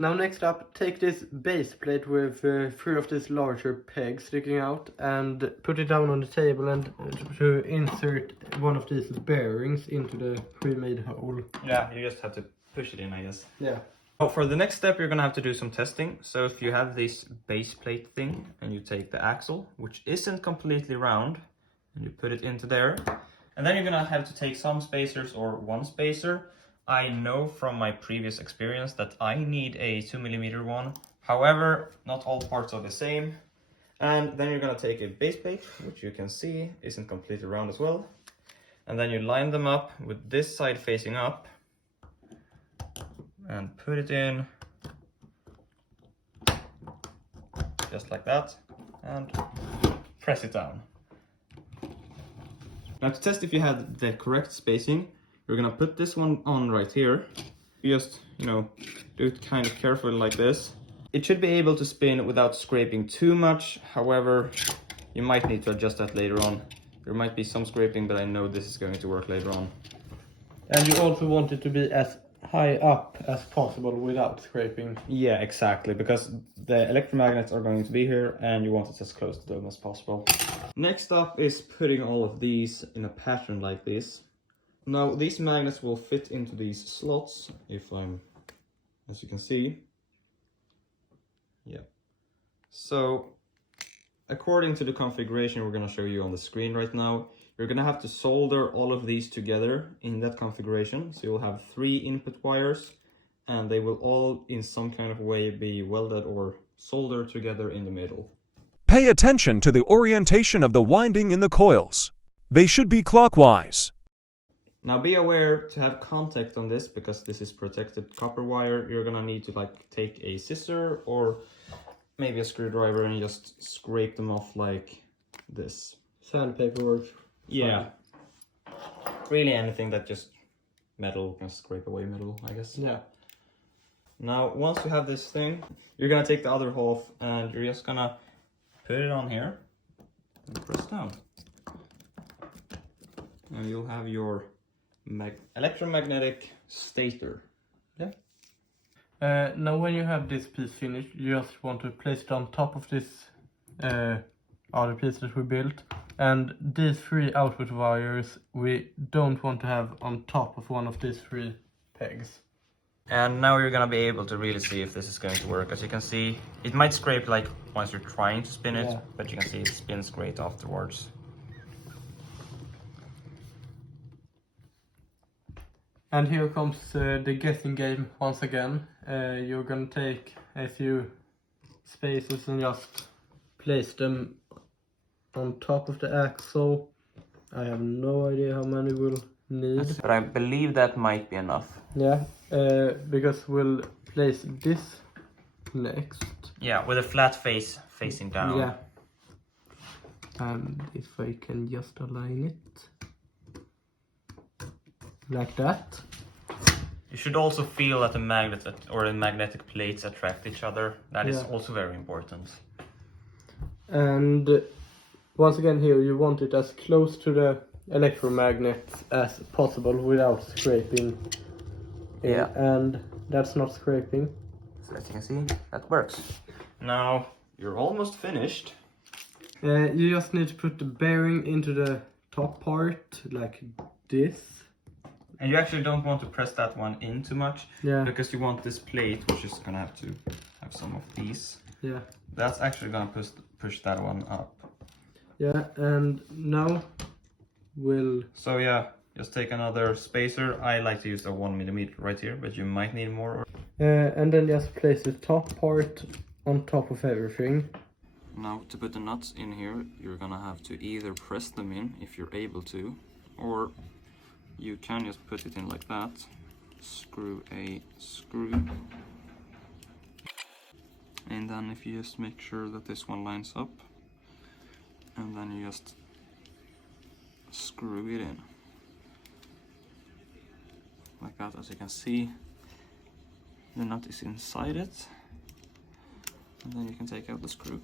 Now next up, take this base plate with 3 of these larger pegs sticking out and put it down on the table and to insert one of these bearings into the pre-made hole. Yeah, you just have to push it in, I guess. Yeah. Oh, for the next step, you're gonna have to do some testing. So if you have this base plate thing and you take the axle, which isn't completely round, and you put it into there, and then you're gonna have to take some spacers or one spacer. I know from my previous experience that I need a 2mm one. However, not all parts are the same. And then you're gonna take a base plate, which you can see isn't completely round as well. And then you line them up with this side facing up and put it in just like that and press it down. Now to test if you had the correct spacing, you're gonna put this one on right here. You just, do it kind of carefully like this. It should be able to spin without scraping too much. However, you might need to adjust that later on. There might be some scraping, but I know this is going to work later on. And you also want it to be as high up as possible without scraping. Yeah, exactly, because the electromagnets are going to be here and you want it as close to them as possible. Next up is putting all of these in a pattern like this. Now these magnets will fit into these slots as you can see. Yeah. So according to the configuration we're going to show you on the screen right now, you're going to have to solder all of these together in that configuration. So you'll have 3 input wires and they will all in some kind of way be welded or soldered together in the middle. Pay attention to the orientation of the winding in the coils. They should be clockwise. Now be aware to have contact on this because this is protected copper wire. You're gonna need to take a scissor or maybe a screwdriver and just scrape them off like this. Sandpaper works. Yeah. Really anything that just metal can scrape away metal, I guess. Yeah. Now once you have this thing, you're gonna take the other half and you're just gonna put it on here and press down. And you'll have your electromagnetic stator. Yeah. Now when you have this piece finished, you just want to place it on top of this other piece that we built. And these 3 output wires we don't want to have on top of one of these 3 pegs. And now you're gonna be able to really see if this is going to work. As you can see, it might scrape once you're trying to spin it, but you can see it spins great afterwards. And here comes the guessing game once again. You're gonna take a few spaces and just place them on top of the axle. I have no idea how many we'll need. But I believe that might be enough. Yeah, because we'll place this next. Yeah, with a flat face facing down. Yeah. And if I can just align it. Like that. You should also feel that the magnet or the magnetic plates attract each other. That is also very important. And once again here you want it as close to the electromagnets as possible without scraping. Yeah. And that's not scraping. So as you can see, that works. Now you're almost finished. You just need to put the bearing into the top part like this. And you actually don't want to press that one in too much. Yeah. Because you want this plate, which is gonna have to have some of these. Yeah. That's actually gonna push that one up. Yeah, and now we'll... So yeah, just take another spacer. I like to use a 1mm right here, but you might need more. and then just place the top part on top of everything. Now to put the nuts in here, you're gonna have to either press them in if you're able to, or you can just put it in like that, screw a screw, and then if you just make sure that this one lines up, and then you just screw it in like that. As you can see, the nut is inside it, and then you can take out the screw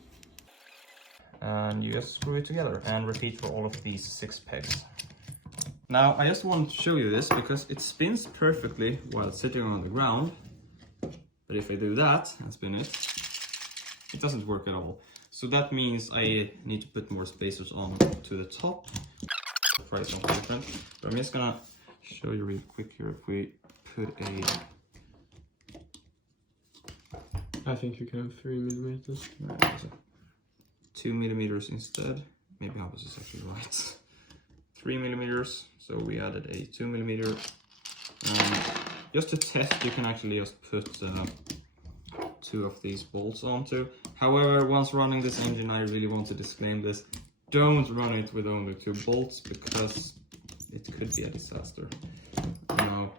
and you just screw it together, and repeat for all of these 6 pegs. Now I just want to show you this because it spins perfectly while sitting on the ground, but But if I do that and spin it, it doesn't work at all. So that means I need to put more spacers on to the top. Try something different. But I'm just gonna show you real quick here. If we put a... I think you can have 3 millimeters. 2 millimeters instead. Maybe how was this actually right? 3 millimeters. So we added a 2 millimeter. Just to test, you can actually just put 2 of these bolts onto. However, once running this engine, I really want to disclaim this. Don't run it with only 2 bolts because it could be a disaster. Now,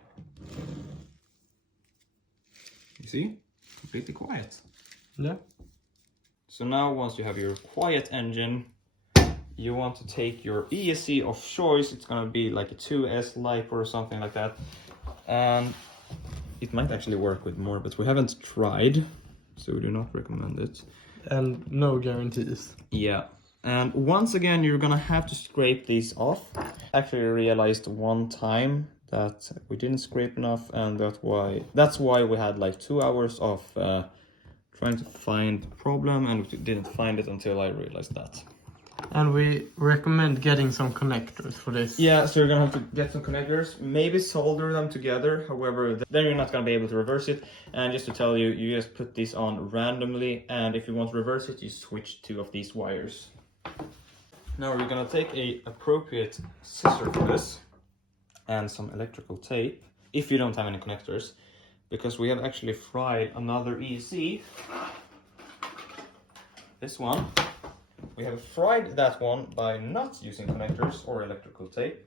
you see? Completely quiet. Yeah. So now once you have your quiet engine, you want to take your ESC of choice. It's gonna be like a 2S LiPo or something like that. And it might actually work with more, but we haven't tried, so we do not recommend it. And no guarantees. Yeah. And once again, you're gonna have to scrape these off. Actually realized one time that we didn't scrape enough, and that's why we had like 2 hours of trying to find the problem, and we didn't find it until I realized that. And we recommend getting some connectors for this. Yeah, so you're gonna have to get some connectors, maybe solder them together. However, then you're not gonna be able to reverse it. And just to tell you, you just put this on randomly, and if you want to reverse it, you switch 2 of these wires. Now we're gonna take a appropriate scissor for this and some electrical tape, if you don't have any connectors, because we have actually fried another ESC. This one. We have fried that one by not using connectors or electrical tape.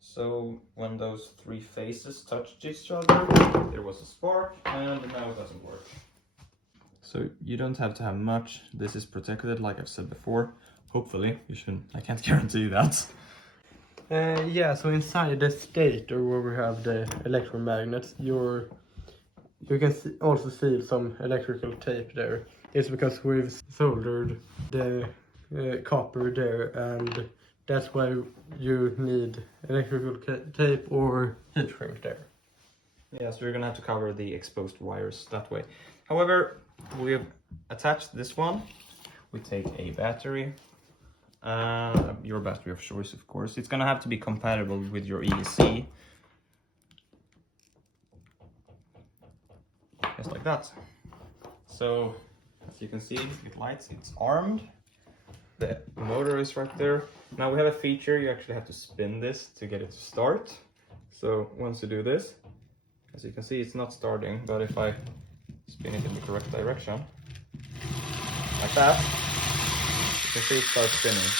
So when those 3 faces touched each other, there was a spark, and now it doesn't work. So you don't have to have much. This is protected, like I've said before. Hopefully, you shouldn't. I can't guarantee that. Yeah, so inside the stator where we have the electromagnets, you can also see some electrical tape there. It's because we've soldered the copper there, and that's why you need electrical tape or heat shrink there. Yeah, so you're gonna have to cover the exposed wires that way. However, we have attached this one. We take a battery. Your battery of choice, of course. It's gonna have to be compatible with your ESC. Just like that. So, as you can see, it lights, it's armed. The motor is right there. Now we have a feature, you actually have to spin this to get it to start. So once you do this, as you can see, it's not starting, but if I spin it in the correct direction, like that, you can see it starts spinning.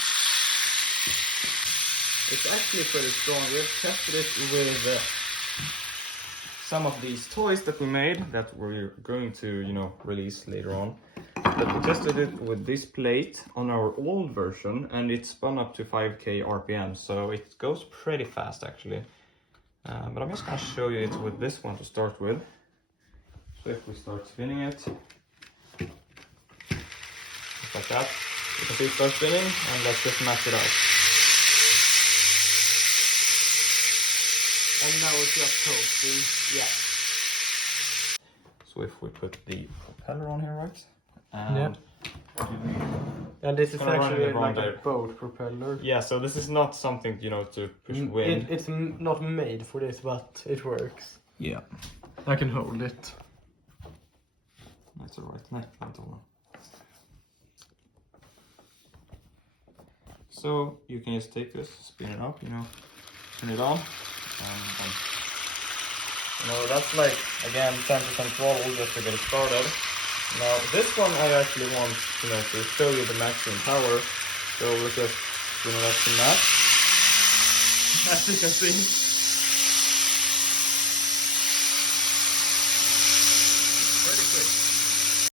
It's actually pretty strong. We've tested it with some of these toys that we made that we're going to, release later on. But we tested it with this plate on our old version, and it spun up to 5k RPM, so it goes pretty fast actually. But I'm just gonna show you it with this one to start with. So if we start spinning it, just like that, you can see it start spinning, and let's just max it out. And now it's just coasting. Yeah. So if we put the propeller on here, right? Yeah. And this is actually like a direct. boat propeller. Yeah, so this is not something, to push wind. It's not made for this, but it works. Yeah. I can hold it. That's alright. Nej, vänta. So you can just take this, spin it up, turn it on, and that's like, again, 10% throttle just to get it started. Now this one I actually want to show you the maximum power, so let's just spin it up to max. As you can see,